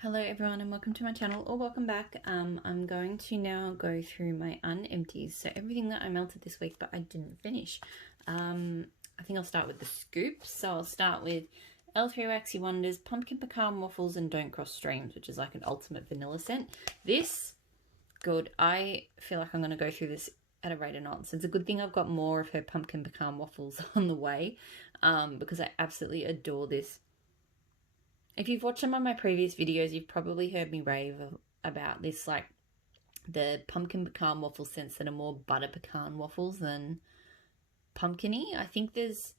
Hello everyone and welcome to my channel, or welcome back. I'm going to now go through my unempties. So everything that I melted this week but I didn't finish. I think I'll start with the scoops. So I'll start with L3 Waxy Wonders, Pumpkin Pecan Waffles and Don't Cross Streams, which is like an ultimate vanilla scent. This, good. I feel like I'm going to go through this at a rate of knots. It's a good thing I've got more of her Pumpkin Pecan Waffles on the way because I absolutely adore this. If you've watched some of my previous videos, you've probably heard me rave about this, like the pumpkin pecan waffle scents that are more butter pecan waffles than pumpkiny. I think there's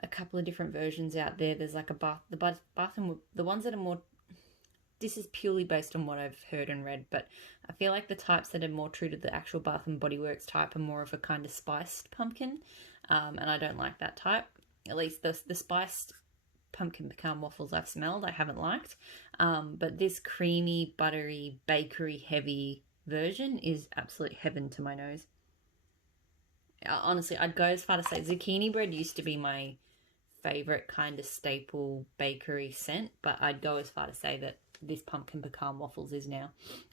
a couple of different versions out there. There's like the ones that are more, this is purely based on what I've heard and read, but I feel like the types that are more true to the actual Bath and Body Works type are more of a kind of spiced pumpkin, and I don't like that type. At least the spiced pumpkin pecan waffles I've smelled, I haven't liked. But this creamy, buttery, bakery heavy version is absolute heaven to my nose. Honestly, I'd go as far to say zucchini bread used to be my favorite kind of staple bakery scent, but I'd go as far to say that this pumpkin pecan waffles is now.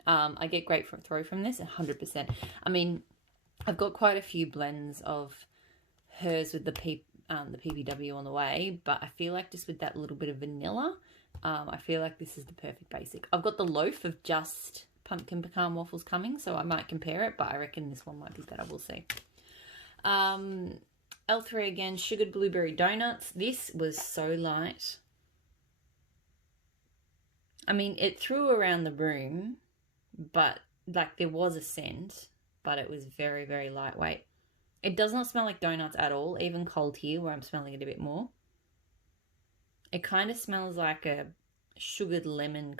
I get great throw from this, 100%. I mean, I've got quite a few blends of hers with the PBW on the way, but I feel like just with that little bit of vanilla, I feel like this is the perfect basic. I've got the loaf of just pumpkin pecan waffles coming, so I might compare it, but I reckon this one might be better. We'll see. L3 again, sugared blueberry donuts. This was so light. I mean, it threw around the room, but like there was a scent, but it was very, very lightweight. It does not smell like donuts at all, even cold here where I'm smelling it a bit more. It kind of smells like a sugared lemon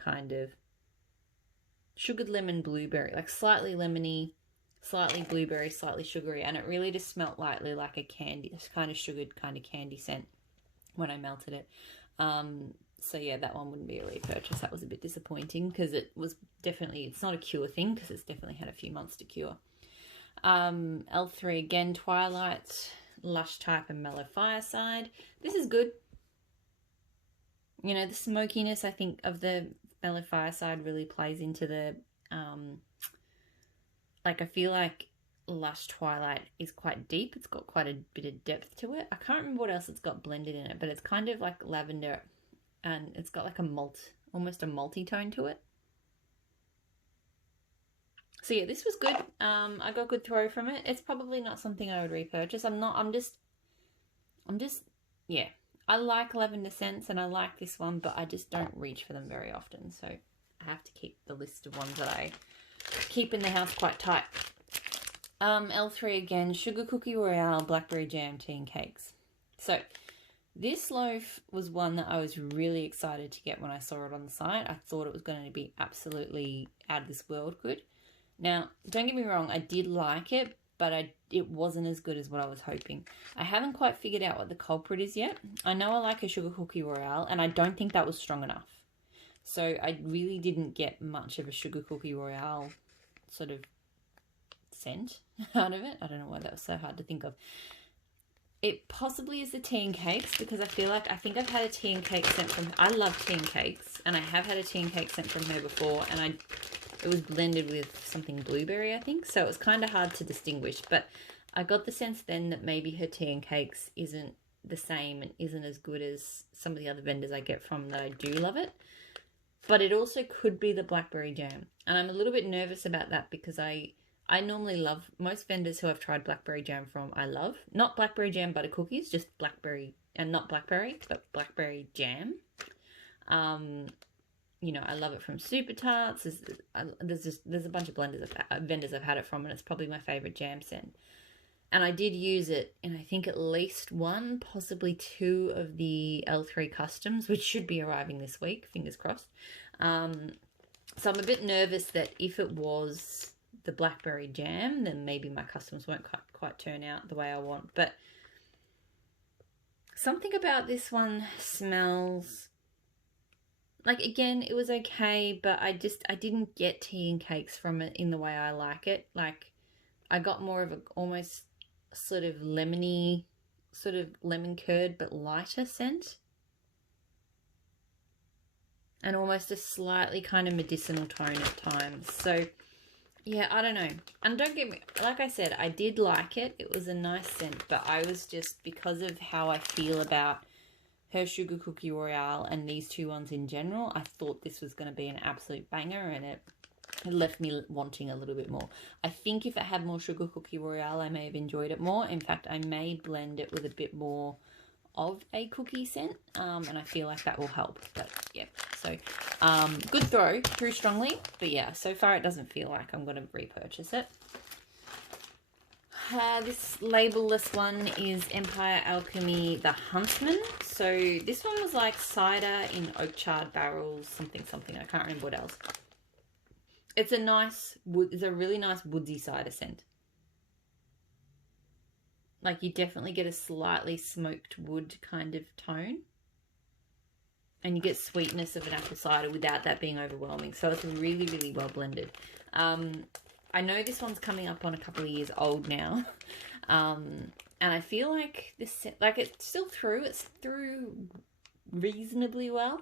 blueberry, like slightly lemony, slightly blueberry, slightly sugary, and it really just smelled lightly like a candy, this kind of sugared kind of candy scent when I melted it. So yeah, that one wouldn't be a repurchase. That was a bit disappointing because it's not a cure thing because it's definitely had a few months to cure. L3 again, Twilight, Lush Type and Mellow Fireside. This is good. You know, the smokiness, I think, of the Mellow Fireside really plays into the, like, I feel like Lush Twilight is quite deep. It's got quite a bit of depth to it. I can't remember what else it's got blended in it, but it's kind of like lavender and it's got like almost a malty tone to it. So yeah, this was good. I got good throw from it. It's probably not something I would repurchase. Yeah. I like lavender scents and I like this one, but I just don't reach for them very often. So I have to keep the list of ones that I keep in the house quite tight. L3 again, Sugar Cookie Royale, Blackberry Jam, Tea and Cakes. So this loaf was one that I was really excited to get when I saw it on the site. I thought it was going to be absolutely out of this world good. Now, don't get me wrong, I did like it, but it wasn't as good as what I was hoping. I haven't quite figured out what the culprit is yet. I know I like a Sugar Cookie Royale, and I don't think that was strong enough. So I really didn't get much of a Sugar Cookie Royale sort of scent out of it. I don't know why that was so hard to think of. It possibly is the tea and cakes because I think I've had a tea and cake scent from her. I love tea and cakes, and I have had a tea and cake scent from her before, and it was blended with something blueberry, I think, so it was kind of hard to distinguish, but I got the sense then that maybe her tea and cakes isn't the same and isn't as good as some of the other vendors I get from that I do love it, but it also could be the blackberry jam, and I'm a little bit nervous about that because I normally love most vendors who I've tried blackberry jam from. I love not blackberry jam butter cookies, just blackberry, and not blackberry, but blackberry jam. You know, I love it from Super Tarts. There's a bunch of vendors I've had it from, and it's probably my favorite jam scent. And I did use it in, I think, at least one, possibly two of the L3 customs, which should be arriving this week, fingers crossed. So I'm a bit nervous that if it was the blackberry jam, then maybe my customs won't quite turn out the way I want. But something about this one smells like, again, it was okay, but I didn't get tea and cakes from it in the way I like it. Like, I got more of a almost sort of lemony, sort of lemon curd, but lighter scent. and almost a slightly kind of medicinal tone at times. So yeah, I don't know. And don't get me, like I said, I did like it. It was a nice scent, but I was just, because of how I feel about her Sugar Cookie Royale and these two ones in general, I thought this was going to be an absolute banger, and it left me wanting a little bit more. I think if it had more Sugar Cookie Royale, I may have enjoyed it more. In fact, I may blend it with a bit more of a cookie scent, and I feel like that will help. But yeah, so good through strongly, but yeah, so far it doesn't feel like I'm going to repurchase it. This labelless one is Empire Alchemy the Huntsman. So this one was like cider in oak charred barrels, something, I can't remember what else. It's a nice wood, it's a really nice woodsy cider scent. Like, you definitely get a slightly smoked wood kind of tone. And you get sweetness of an apple cider without that being overwhelming. So it's really, really well blended. I know this one's coming up on a couple of years old now. And I feel like this, like, it's still through. It's through reasonably well.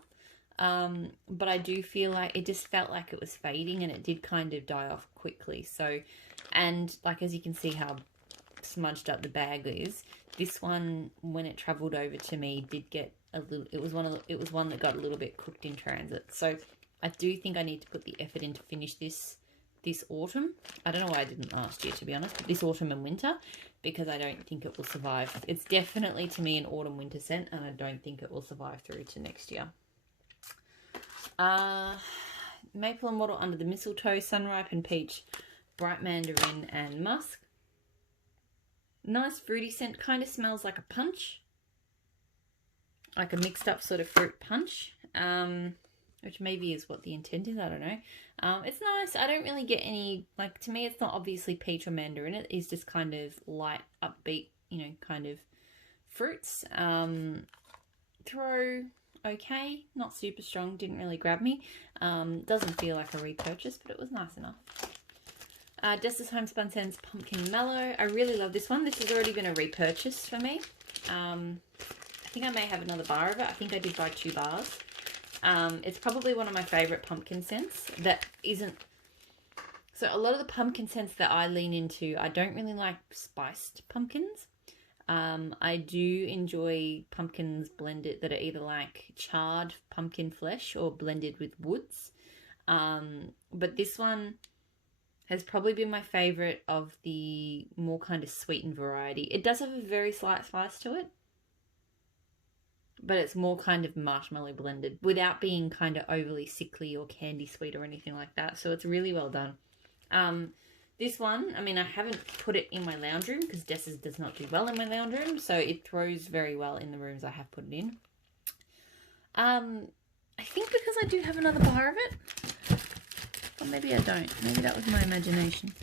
But I do feel like it just felt like it was fading, and it did kind of die off quickly. So, and like, as you can see how smudged up the bag is, this one, when it traveled over to me, did get a little, it was one that got a little bit cooked in transit. So I do think I need to put the effort in to finish this autumn. I don't know why I didn't last year, to be honest, but this autumn and winter, because I don't think it will survive. It's definitely, to me, an autumn winter scent, and I don't think it will survive through to next year. Maple and Wattle Under the Mistletoe, Sunripened Peach, Bright Mandarin and Musk. Nice fruity scent, kind of smells like a punch, like a mixed up sort of fruit punch, which maybe is what the intent is, I don't know. It's nice. I don't really get any, like, to me it's not obviously peach or mandarin, it is just kind of light, upbeat, you know, kind of fruits. Throw okay, not super strong, didn't really grab me. Doesn't feel like a repurchase, but it was nice enough. Dessa's Homespun Sense Pumpkin Mellow. I really love this one. This has already been a repurchase for me. I think I may have another bar of it. I think I did buy 2 bars. It's probably one of my favourite pumpkin scents that isn't... So a lot of the pumpkin scents that I lean into, I don't really like spiced pumpkins. I do enjoy pumpkins blended that are either like charred pumpkin flesh or blended with woods. But this one has probably been my favourite of the more kind of sweetened variety. It does have a very slight spice to it, but it's more kind of marshmallow blended without being kind of overly sickly or candy sweet or anything like that. So it's really well done. This one, I mean, I haven't put it in my lounge room because Dessa's does not do well in my lounge room, so it throws very well in the rooms I have put it in. I think because I do have another bar of it, or maybe I don't. Maybe that was my imagination.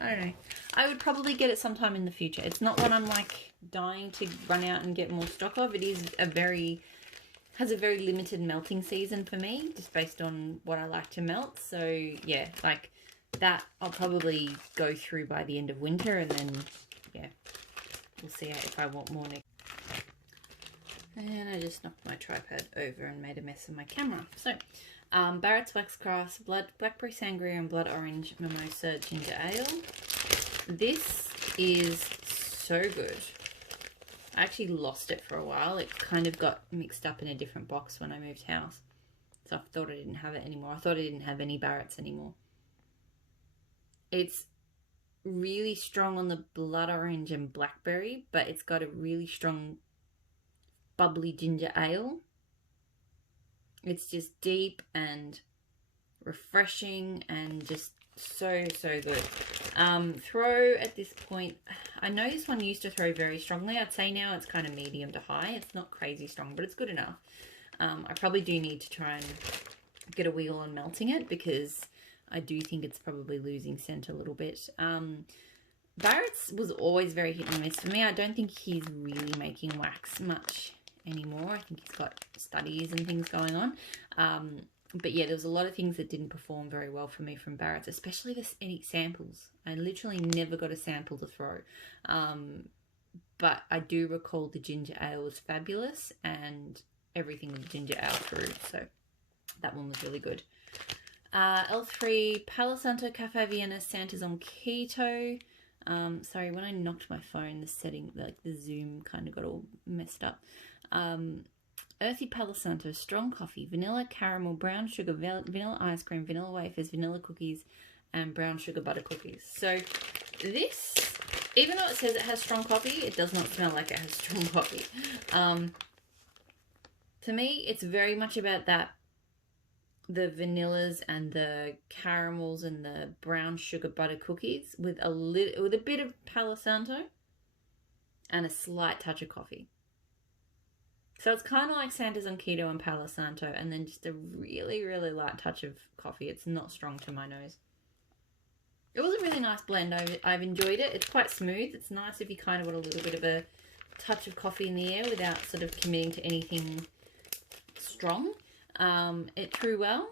I don't know. I would probably get it sometime in the future. It's not one I'm like dying to run out and get more stock of. It is has a very limited melting season for me, just based on what I like to melt. So yeah, like that I'll probably go through by the end of winter, and then yeah, we'll see if I want more next. And I just knocked my tripod over and made a mess of my camera. So Barretts Wax Crafts, Blackberry Sangria and Blood Orange Mimosa Ginger Ale. This is so good. I actually lost it for a while. It kind of got mixed up in a different box when I moved house. So I thought I didn't have it anymore. I thought I didn't have any Barretts anymore. It's really strong on the blood orange and blackberry, but it's got a really strong bubbly ginger ale. It's just deep and refreshing and just so good. Throw at this point, I know this one used to throw very strongly. I'd say now it's kind of medium to high. It's not crazy strong, but it's good enough. I probably do need to try and get a wheel on melting it, because I do think it's probably losing scent a little bit. Barrett's was always very hit and miss for me. I don't think he's really making wax much anymore. I think he's got studies and things going on. But yeah, there was a lot of things that didn't perform very well for me from Barrett's, especially any samples. I literally never got a sample to throw. But I do recall the ginger ale was fabulous, and everything with ginger ale through. So That one was really good. L3 Palo Santo Cafe Vienna Santa's on keto. Sorry, when I knocked my phone, the setting, like the zoom kind of got all messed up. Earthy Palo Santo, strong coffee, vanilla, caramel, brown sugar, vanilla ice cream, vanilla wafers, vanilla cookies, and brown sugar butter cookies. So this, even though it says it has strong coffee, it does not smell like it has strong coffee. To me, it's very much about that, the vanillas and the caramels and the brown sugar butter cookies with a bit of Palo Santo and a slight touch of coffee. So it's kind of like Santa's on keto and Palo Santo, and then just a really, really light touch of coffee. It's not strong to my nose. It was a really nice blend. I've enjoyed it. It's quite smooth. It's nice if you kind of want a little bit of a touch of coffee in the air without sort of committing to anything strong. It threw well.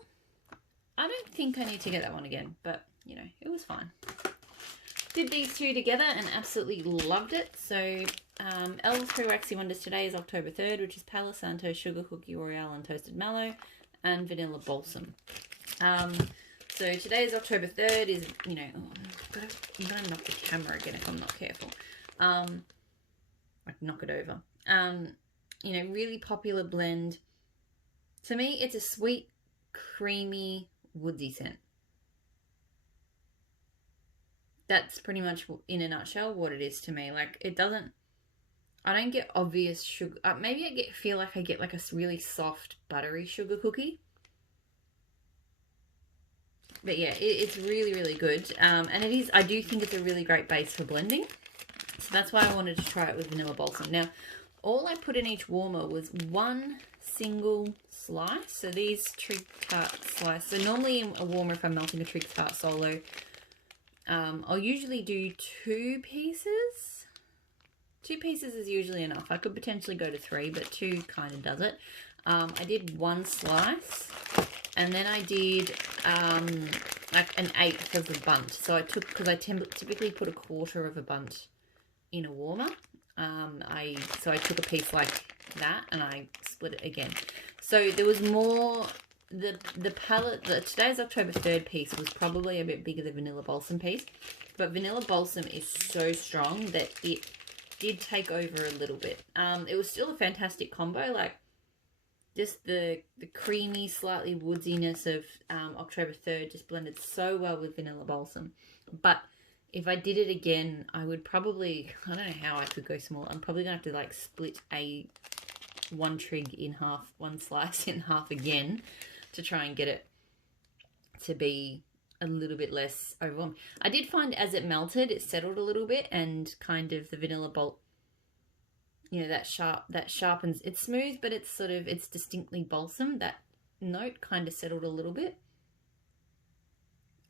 I don't think I need to get that one again, but you know, it was fine. Did these two together and absolutely loved it. So L's Proaxy Wonders today is October 3rd, which is Palo Santo, Sugar Cookie Royale and Toasted Mallow, and Vanilla Balsam. So today is October 3rd is, you know, I'm gonna knock the camera again if I'm not careful. Like knock it over. You know, really popular blend. To me, it's a sweet, creamy, woodsy scent. That's pretty much, in a nutshell, what it is to me. Like, it doesn't, I don't get obvious sugar. Maybe I feel like I get like a really soft, buttery sugar cookie. But yeah, it's really, really good. And it is, I do think it's a really great base for blending. So that's why I wanted to try it with Vanilla Balsam. Now, all I put in each warmer was one single slice. So these Trig Tart slice. So normally in a warmer, if I'm melting a Trig Tart solo, I'll usually do 2 pieces. 2 pieces is usually enough. I could potentially go to 3, but 2 kind of does it. I did 1 slice, and then I did like an 1/8 of a bunt. So I took, because I typically put a 1/4 of a bunt in a warmer. So I took a piece like that and I split it again. So there was more. The palette, today's October 3rd piece was probably a bit bigger than Vanilla Balsam piece, but Vanilla Balsam is so strong that it did take over a little bit. It was still a fantastic combo, like just the creamy, slightly woodsiness of October 3rd just blended so well with Vanilla Balsam. But if I did it again, I would probably, I don't know how I could go small. I'm probably going to have to like split one trig in half, one slice in half again, to try and get it to be a little bit less overwhelming. I did find as it melted, it settled a little bit, and kind of the vanilla bolt, you know, that sharpens. It's smooth, but it's sort of, it's distinctly balsam. That note kind of settled a little bit.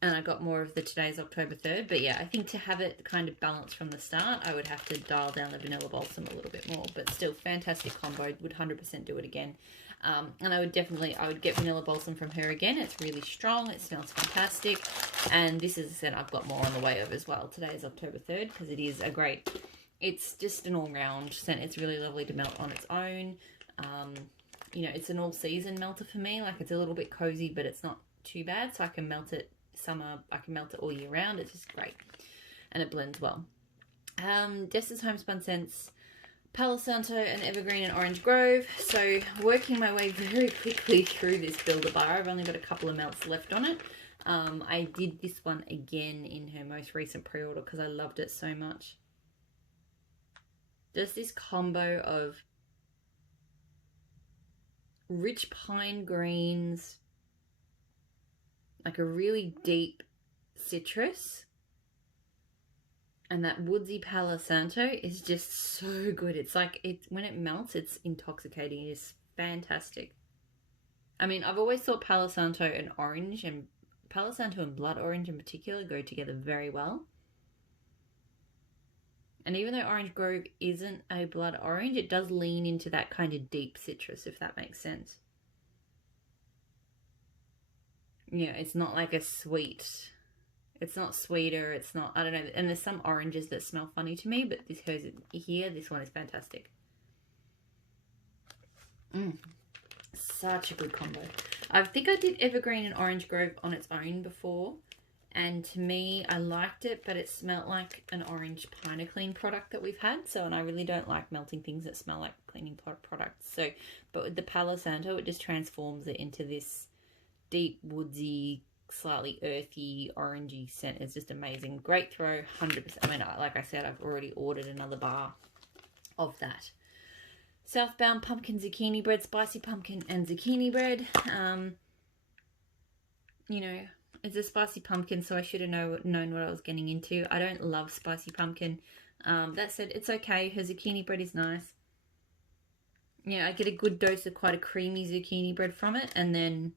And I got more of the today's October 3rd. But yeah, I think to have it kind of balanced from the start, I would have to dial down the Vanilla Balsam a little bit more. But still, fantastic combo. Would 100% do it again. And I would get Vanilla Balsam from her again. It's really strong. It smells fantastic. And this is a scent I've got more on the way of as well. Today is October 3rd because it is a great, it's just an all-round scent. It's really lovely to melt on its own. You know, it's an all-season melter for me. Like, it's a little bit cozy, but it's not too bad. So I can melt it summer, I can melt it all year round. It's just great. And it blends well. Jess's Homespun Sense, Palo Santo and Evergreen and Orange Grove. So working my way very quickly through this builder bar. I've only got a couple of melts left on it. I did this one again in her most recent pre-order because I loved it so much. Just this combo of rich pine greens, like a really deep citrus, and that woodsy Palo Santo is just so good. It's like, when it melts, it's intoxicating. It is fantastic. I mean, I've always thought Palo Santo and orange, and Palo Santo and blood orange in particular, go together very well. And even though Orange Grove isn't a blood orange, it does lean into that kind of deep citrus, if that makes sense. You know, it's not like a sweet, it's not sweeter, it's not, I don't know, and there's some oranges that smell funny to me, but this one is fantastic. Such a good combo. I think I did Evergreen and Orange Grove on its own before. And to me, I liked it, but it smelled like an orange Pine-A-Clean product that we've had. So, and I really don't like melting things that smell like cleaning products. So, but with the Palo Santo, it just transforms it into this deep, woodsy, slightly earthy, orangey scent. It's just amazing. Great throw, 100%. I mean, like I said, I've already ordered another bar of that. Southbound pumpkin zucchini bread, spicy pumpkin and zucchini bread. You know, it's a spicy pumpkin, so I should have known what I was getting into. I don't love spicy pumpkin. That said, it's okay. Her zucchini bread is nice. Yeah, I get a good dose of quite a creamy zucchini bread from it, and then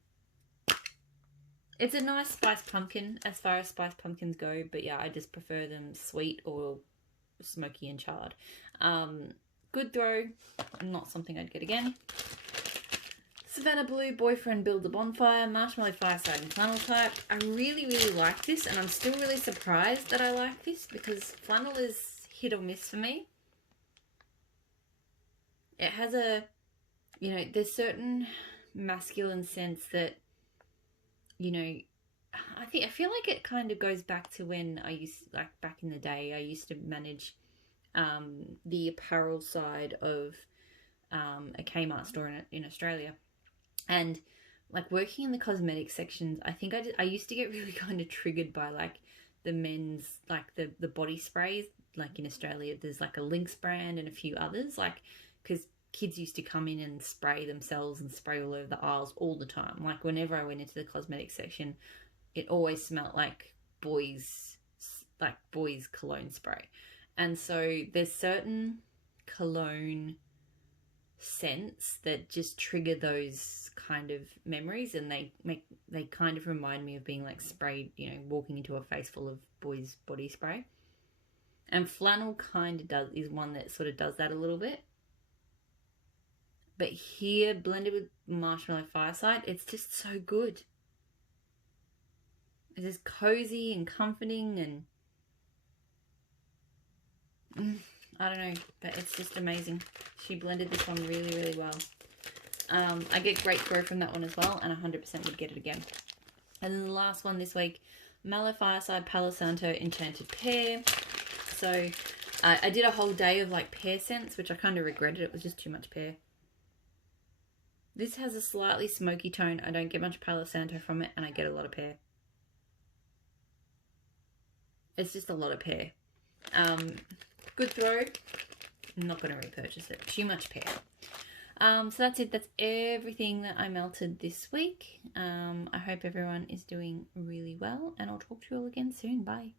it's a nice spiced pumpkin as far as spiced pumpkins go, but yeah, I just prefer them sweet or smoky and charred. Good throw, not something I'd get again. Savannah Blue, Boyfriend Builds a Bonfire, Marshmallow Fireside and Flannel Type. I really, really like this, and I'm still really surprised that I like this because flannel is hit or miss for me. It has a, you know, there's certain masculine scents that, you know, I feel like it kind of goes back to when I used, like back in the day, I used to manage the apparel side of a Kmart store in Australia. And like working in the cosmetic sections, I think I used to get really kind of triggered by like the men's, like the body sprays. Like in Australia, there's like a Lynx brand and a few others, like, because kids used to come in and spray themselves and spray all over the aisles all the time. Like whenever I went into the cosmetic section, it always smelled like boys cologne spray. And so there's certain cologne scents that just trigger those kind of memories, and they kind of remind me of being like sprayed, you know, walking into a face full of boys body spray. And flannel kind of is one that sort of does that a little bit. But here, blended with Marshmallow Fireside, it's just so good. It's just cozy and comforting, and I don't know, but it's just amazing. She blended this one really, really well. I get great throw from that one as well, and 100% would get it again. And then the last one this week, Mallow Fireside, Palo Santo, Enchanted Pear. So I did a whole day of like pear scents, which I kind of regretted. It was just too much pear. This has a slightly smoky tone. I don't get much Palo Santo from it, and I get a lot of pear. It's just a lot of pear. Good throw. I'm not going to repurchase it. Too much pear. So that's it. That's everything that I melted this week. I hope everyone is doing really well, and I'll talk to you all again soon. Bye.